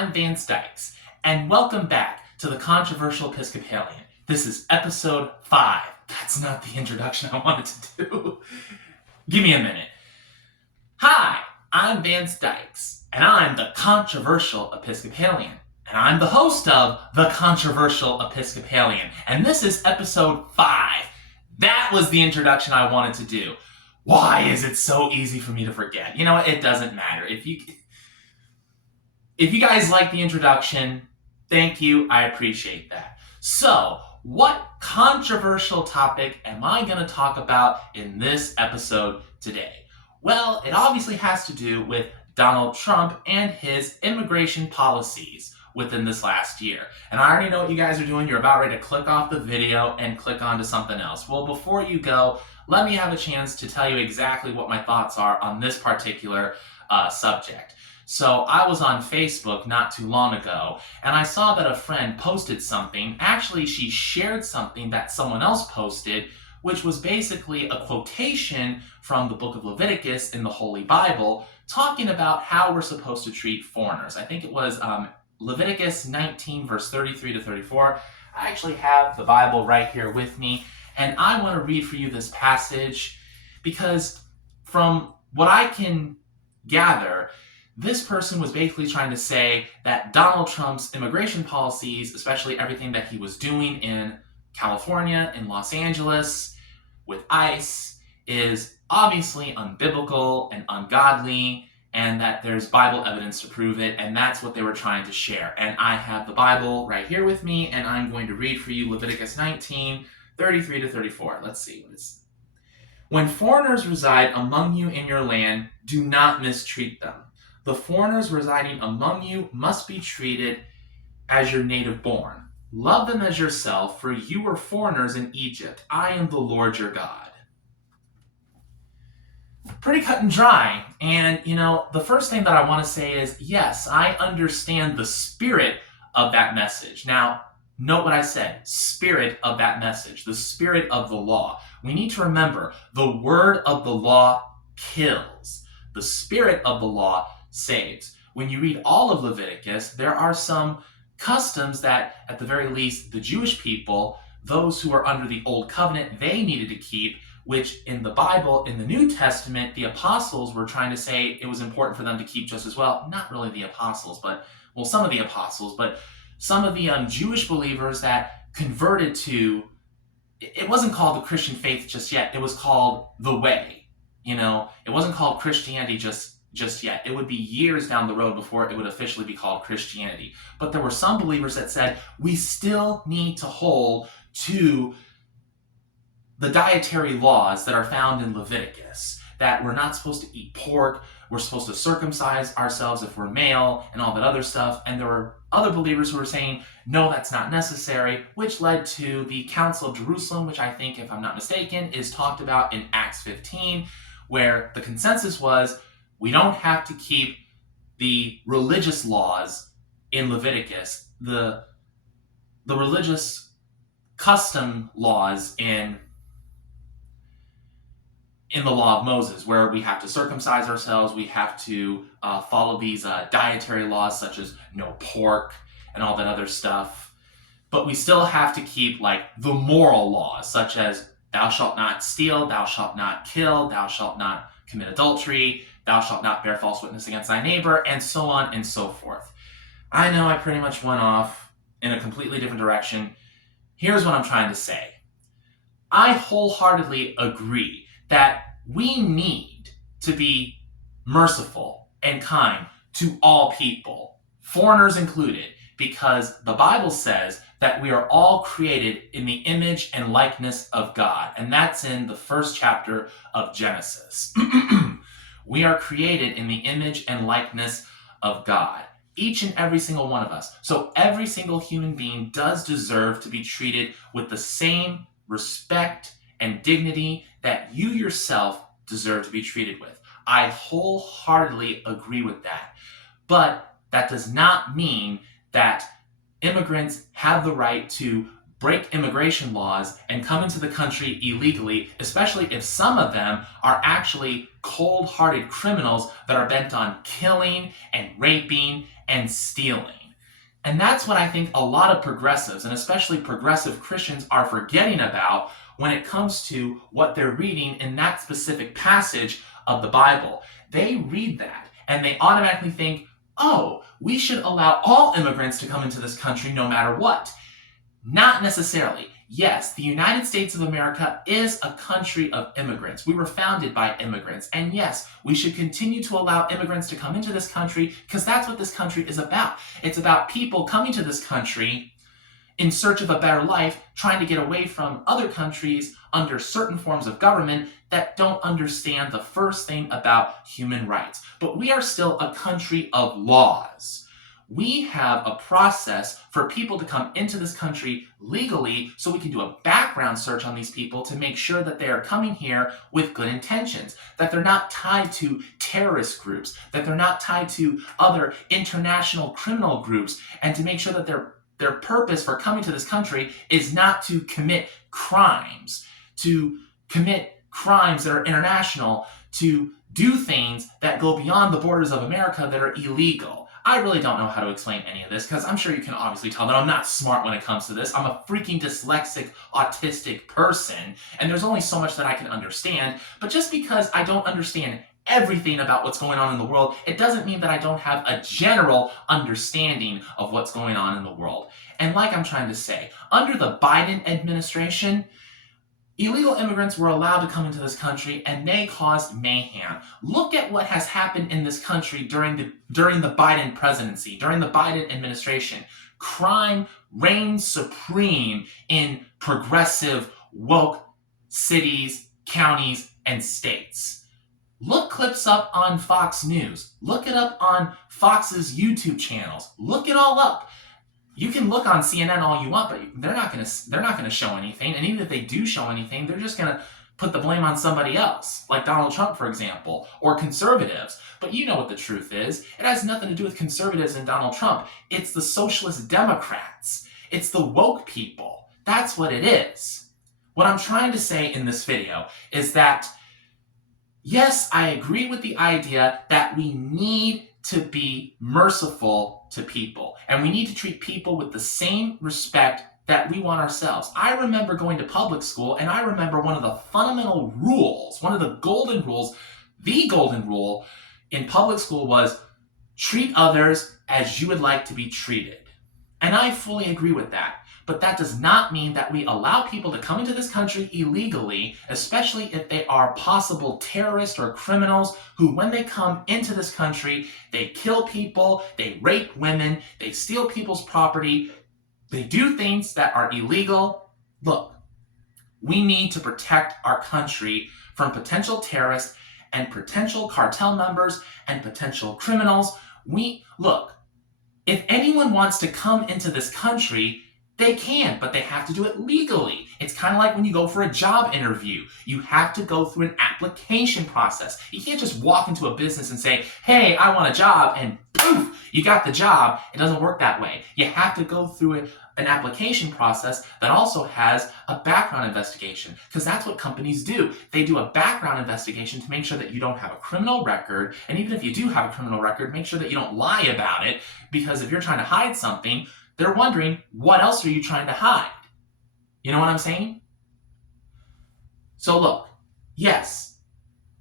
I'm Vance Dykes, and welcome back to the Controversial Episcopalian. This is episode 5. That's not the introduction I wanted to do. Give me a minute. Hi, I'm Vance Dykes, and I'm the Controversial Episcopalian. And I'm the host of the Controversial Episcopalian. And this is episode 5. That was the introduction I wanted to do. Why is it so easy for me to forget? You know what? It doesn't matter. If you guys like the introduction, thank you. I appreciate that. So, what controversial topic am I going to talk about in this episode today? Well, it obviously has to do with Donald Trump and his immigration policies within this last year. And I already know what you guys are doing. You're about ready to click off the video and click on to something else. Well, before you go, let me have a chance to tell you exactly what my thoughts are on this particular subject. So I was on Facebook not too long ago, and I saw that a friend posted something. Actually, she shared something that someone else posted, which was basically a quotation from the book of Leviticus in the Holy Bible, talking about how we're supposed to treat foreigners. I think it was Leviticus 19, verse 33 to 34. I actually have the Bible right here with me, and I want to read for you this passage because from what I can gather, this person was basically trying to say that Donald Trump's immigration policies, especially everything that he was doing in California, in Los Angeles, with ICE, is obviously unbiblical and ungodly, and that there's Bible evidence to prove it, and that's what they were trying to share. And I have the Bible right here with me, and I'm going to read for you Leviticus 19, 33 to 34. Let's see what it is. When foreigners reside among you in your land, do not mistreat them. The foreigners residing among you must be treated as your native born. Love them as yourself, for you were foreigners in Egypt. I am the Lord your God. Pretty cut and dry. And, the first thing that I want to say is, yes, I understand the spirit of that message. Now, note what I said, spirit of that message, the spirit of the law. We need to remember, the word of the law kills. The spirit of the law saves. When you read all of Leviticus, there are some customs that, at the very least, the Jewish people, those who are under the Old Covenant, they needed to keep, which in the Bible, in the New Testament, the apostles were trying to say it was important for them to keep just as well. Not really the apostles, some of the apostles, but some of the Jewish believers that converted to, it wasn't called the Christian faith just yet, it was called the way. It wasn't called Christianity just yet. It would be years down the road before it would officially be called Christianity. But there were some believers that said, we still need to hold to the dietary laws that are found in Leviticus, that we're not supposed to eat pork, we're supposed to circumcise ourselves if we're male, and all that other stuff. And there were other believers who were saying, no, that's not necessary, which led to the Council of Jerusalem, which I think, if I'm not mistaken, is talked about in Acts 15, where the consensus was, we don't have to keep the religious laws in Leviticus, the religious custom laws in the law of Moses, where we have to circumcise ourselves, we have to follow these dietary laws such as no pork and all that other stuff. But we still have to keep the moral laws, such as thou shalt not steal, thou shalt not kill, thou shalt not commit adultery, thou shalt not bear false witness against thy neighbor, and so on and so forth. I know I pretty much went off in a completely different direction. Here's what I'm trying to say. I wholeheartedly agree that we need to be merciful and kind to all people, foreigners included, because the Bible says that we are all created in the image and likeness of God, and that's in the first chapter of Genesis. We are created in the image and likeness of God, each and every single one of us. So every single human being does deserve to be treated with the same respect and dignity that you yourself deserve to be treated with. I wholeheartedly agree with that. But that does not mean that immigrants have the right to break immigration laws and come into the country illegally, especially if some of them are actually cold-hearted criminals that are bent on killing and raping and stealing. And that's what I think a lot of progressives, and especially progressive Christians, are forgetting about when it comes to what they're reading in that specific passage of the Bible. They read that and they automatically think, oh, we should allow all immigrants to come into this country no matter what. Not necessarily. Yes, the United States of America is a country of immigrants. We were founded by immigrants. And yes, we should continue to allow immigrants to come into this country because that's what this country is about. It's about people coming to this country in search of a better life, trying to get away from other countries under certain forms of government that don't understand the first thing about human rights. But we are still a country of laws. We have a process for people to come into this country legally so we can do a background search on these people to make sure that they are coming here with good intentions, that they're not tied to terrorist groups, that they're not tied to other international criminal groups, and to make sure that their purpose for coming to this country is not to commit crimes that are international, to do things that go beyond the borders of America that are illegal. I really don't know how to explain any of this because I'm sure you can obviously tell that I'm not smart when it comes to this. I'm a freaking dyslexic, autistic person, and there's only so much that I can understand. But just because I don't understand everything about what's going on in the world, it doesn't mean that I don't have a general understanding of what's going on in the world. And like I'm trying to say, under the Biden administration, illegal immigrants were allowed to come into this country and they caused mayhem. Look at what has happened in this country during the Biden presidency, during the Biden administration. Crime reigns supreme in progressive, woke cities, counties, and states. Look clips up on Fox News. Look it up on Fox's YouTube channels. Look it all up. You can look on CNN all you want, but they're not going to show anything. And even if they do show anything, they're just going to put the blame on somebody else, like Donald Trump, for example, or conservatives. But you know what the truth is. It has nothing to do with conservatives and Donald Trump. It's the socialist Democrats. It's the woke people. That's what it is. What I'm trying to say in this video is that, yes, I agree with the idea that we need to be merciful to people, and we need to treat people with the same respect that we want ourselves. I remember going to public school, and I remember one of the fundamental rules, one of the golden rules, the golden rule in public school was treat others as you would like to be treated. And I fully agree with that. But that does not mean that we allow people to come into this country illegally, especially if they are possible terrorists or criminals who, when they come into this country, they kill people, they rape women, they steal people's property, they do things that are illegal. Look, we need to protect our country from potential terrorists and potential cartel members and potential criminals. Look, if anyone wants to come into this country, they can, but they have to do it legally. It's kind of like when you go for a job interview. You have to go through an application process. You can't just walk into a business and say, hey, I want a job, and poof, you got the job. It doesn't work that way. You have to go through an application process that also has a background investigation, because that's what companies do. They do a background investigation to make sure that you don't have a criminal record, and even if you do have a criminal record, make sure that you don't lie about it, because if you're trying to hide something, they're wondering, what else are you trying to hide? You know what I'm saying? So look, yes,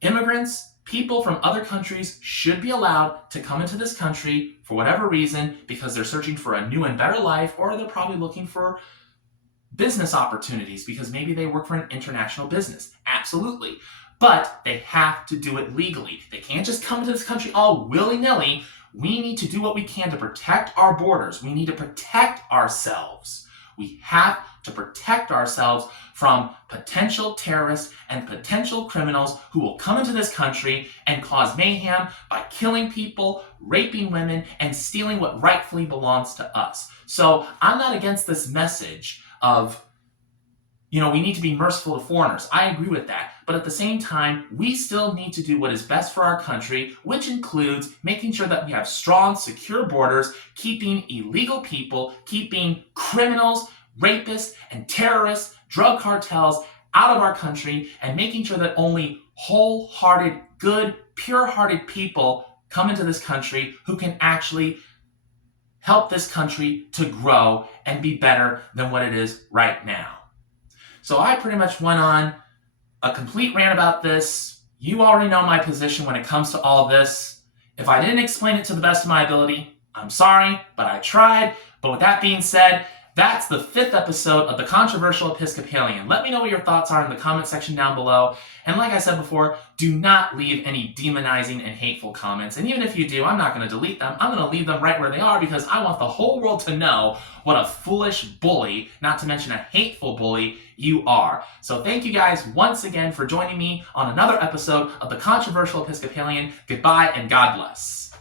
immigrants, people from other countries should be allowed to come into this country for whatever reason, because they're searching for a new and better life, or they're probably looking for business opportunities because maybe they work for an international business. Absolutely. But they have to do it legally. They can't just come into this country all willy-nilly. We need to do what we can to protect our borders. We need to protect ourselves. We have to protect ourselves from potential terrorists and potential criminals who will come into this country and cause mayhem by killing people, raping women, and stealing what rightfully belongs to us. So I'm not against this message of, we need to be merciful to foreigners. I agree with that. But at the same time, we still need to do what is best for our country, which includes making sure that we have strong, secure borders, keeping illegal people, keeping criminals rapists and terrorists, drug cartels out of our country and making sure that only wholehearted, good, pure-hearted people come into this country who can actually help this country to grow and be better than what it is right now. So I pretty much went on a complete rant about this. You already know my position when it comes to all this. If I didn't explain it to the best of my ability, I'm sorry, but I tried. But with that being said, that's the 5th episode of the Controversial Episcopalian. Let me know what your thoughts are in the comment section down below. And like I said before, do not leave any demonizing and hateful comments. And even if you do, I'm not going to delete them. I'm going to leave them right where they are because I want the whole world to know what a foolish bully, not to mention a hateful bully, you are. So thank you guys once again for joining me on another episode of the Controversial Episcopalian. Goodbye and God bless.